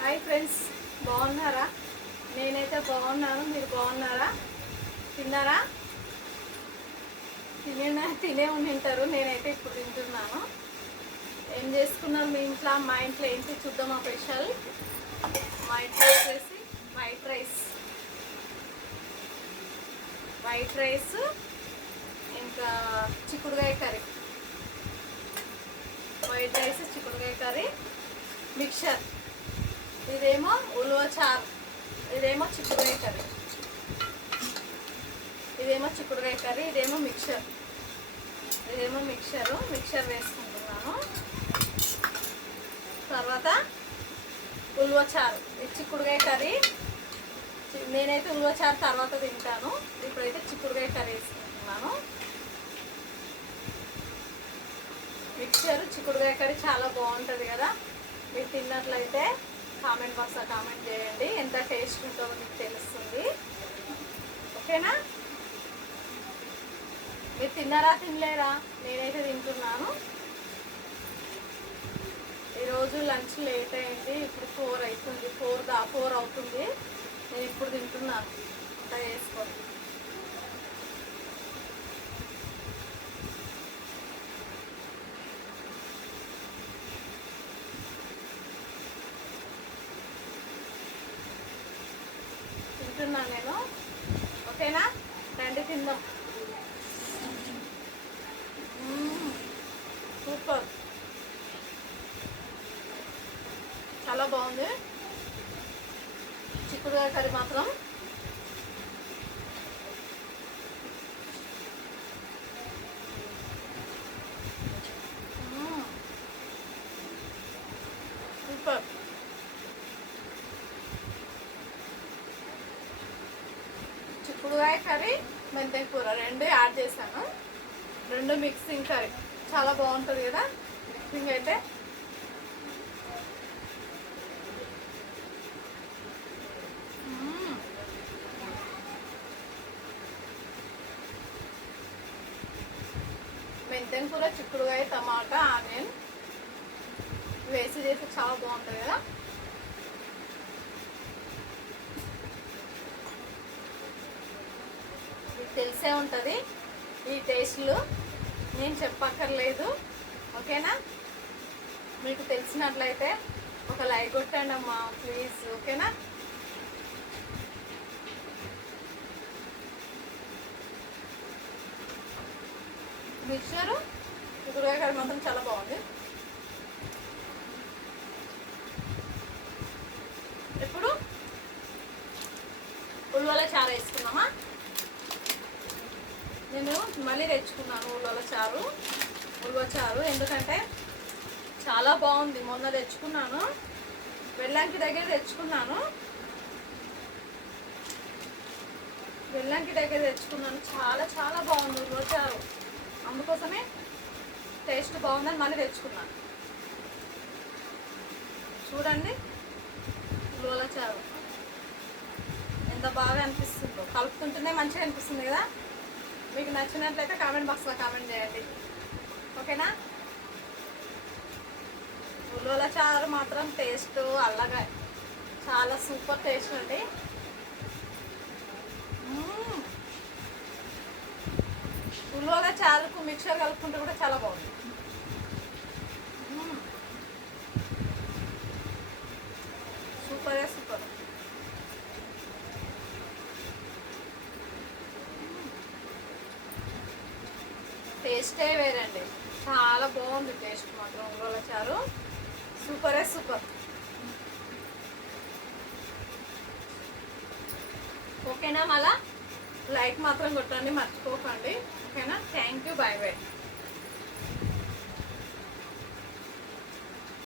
Hi friends, బాగున్నారా? నేనైతే బాగున్నాను. మీరు బాగున్నారా? తిన్నారా? తినే ఉంటారు. నేనైతే ఇప్పుడు తింటున్నాను. ఏం చేసుకున్నారు మీ ఇంట్లో? మా ఇంట్లో ఏంటి చూద్దాం. ఆ స్పెషల్ మా ఇంట్లో వచ్చేసి వైట్ రైస్ ఇంకా చిక్కుడుకాయ కర్రీ. వైట్ రైస్, చిక్కుడుకాయ కర్రీ, మిక్చర్. ఇదేమో ఉలువ చారు, ఇదేమో చిక్కుడుకాయ కర్రీ, ఇదేమో మిక్చర్ వేసుకుంటున్నాను. తర్వాత ఉలువ చారు, ఇది చిక్కుడుకాయ కర్రీ. నేనైతే ఉలువ చారు తర్వాత తింటాను. ఇప్పుడైతే చిక్కుడుకాయ కర్రీ వేసుకుంటున్నాను. మిక్చర్ చిక్కుడుకాయ కర్రీ చాలా బాగుంటుంది కదా. మీరు తిన్నట్లయితే కామెంట్ బాక్స్లో కామెంట్ చేయండి. ఎంత టేస్ట్ ఉంటుందో మీకు తెలుస్తుంది. ఓకేనా? మీరు తిన్నారా తినలేరా? నేనైతే తింటున్నాను. ఈరోజు లంచ్ లేట్ అయింది. ఇప్పుడు 4 అవుతుంది, 4 అవుతుంది. నేను ఇప్పుడు తింటున్నాను. అంతా వేసుకొని తింటున్నాను నేను. ఓకేనా? రండి తిందాం. సూపర్, చాలా బాగుంది. చిక్కుడుకాయ కర్రీ మాత్రం సూపర్. చిక్కుడుకాయ కర్రీ, మెంతి కూర 2 యాడ్ చేశాను. 2 మిక్సింగ్ కర్రీ చాలా బాగుంటుంది కదా. మిక్సింగ్ అయితే మెంతి కూర, చిక్కుడుకాయ, టమాటా, ఆనియన్ వేసి చేస్తే చాలా బాగుంటుంది కదా. మీకు తెలిసే ఉంటుంది ఈ టేస్ట్లు, నేను చెప్పక్కర్లేదు. ఓకేనా? మీకు తెలిసినట్లయితే ఒక లైక్ కొట్టండి అమ్మా ప్లీజ్. ఓకేనా? మిక్చరు చిక్కుడుకాయ కర్రీ మాత్రం చాలా బాగుంది. ఇప్పుడు ఉల్వల చారు వేసుకున్నామా. నేను మళ్ళీ తెచ్చుకున్నాను ఉల్వ చారు, ఎందుకంటే చాలా బాగుంది. మొన్న తెచ్చుకున్నాను, బెల్లంకి దగ్గర తెచ్చుకున్నాను. చాలా చాలా బాగుంది ఉల్వ చారు. అందుకోసమే టేస్ట్ బాగుందని మళ్ళీ తెచ్చుకున్నాను. చూడండి ఉల్వల చారు ఎంత బాగా అనిపిస్తుందో. కలుపుతుంటేనే మంచిగా అనిపిస్తుంది కదా. మీకు నచ్చినట్లయితే కామెంట్ బాక్స్లో కామెంట్ చేయండి. ఓకేనా? ఉల్వల చారు మాత్రం టేస్ట్ అల్లగా చాలా సూపర్ టేస్ట్ అండి. ఉల్వల చారుకు మిక్చర్ కలుపుకుంటే కూడా చాలా బాగుంది. సూపరే సూపర్. టేస్టే వేరండి, చాలా బాగుంది టేస్ట్ మాత్రం. ఉల్వల చారు సూపరే సూపర్. ఓకేనా? మళ్ళా లైక్ మాత్రం కొట్టండి, మర్చిపోకండి. ఓకేనా? Thank you, bye bye.